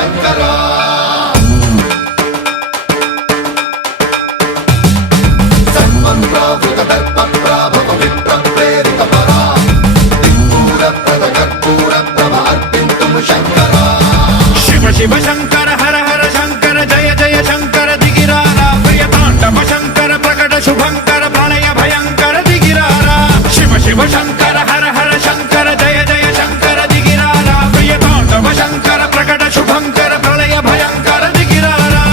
శంకరా శివ శివ శంకర హర హర శంకర జయ జయ శంకర దిగిరారా ప్రియతాండవ శంకర ప్రకట శుభంకర ప్రళయ భయంకర దిగిరారా శివ శివ శంకర హర హర శంకర జయ జయ శంకర దిగిరారా ప్రియతాండవ శంకర ప్రకట శుభంకర ప్రళయ భయంకర దిగిరారా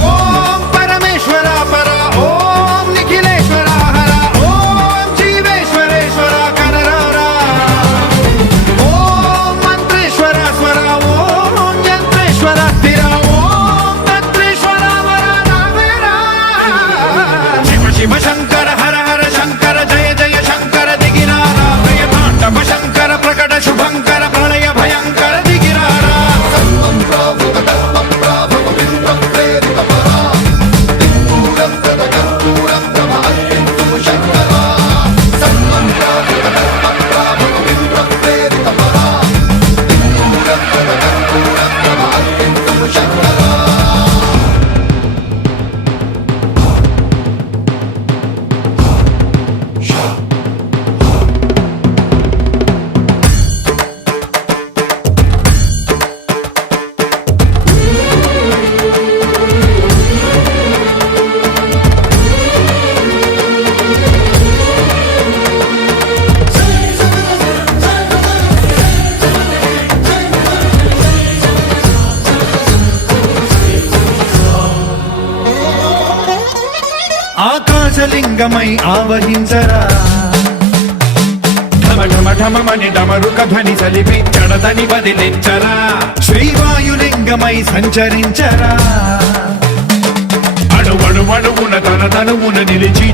ఓం పరమేశ్వర పర ఓం నిఖిలేశ్వర హర ఓం జీవేశ్వరేశ్వర కరరారా ఓం మంత్రేశ్వర స్వర ఓం యంత్రేశ్వర స్థిర ఓం తంత్రేశ్వర వర నావేరా శివ శివ శంకర హర హర శంకర జయ జయ శంకర దిగిరారా ప్రియతాండవ శంకర ప్రకట శుభంకర ప్రళయ భయంకర దిగిరారా ఆకాశలింగమై ఆవహించరా ఢమ ఢమ ఢమమని డమరుక ధ్వని సలిపి జడదని బదిలించరా శ్రీవాయులింగమై సంచరించరా అణువణువున తన తనువున నిలిచి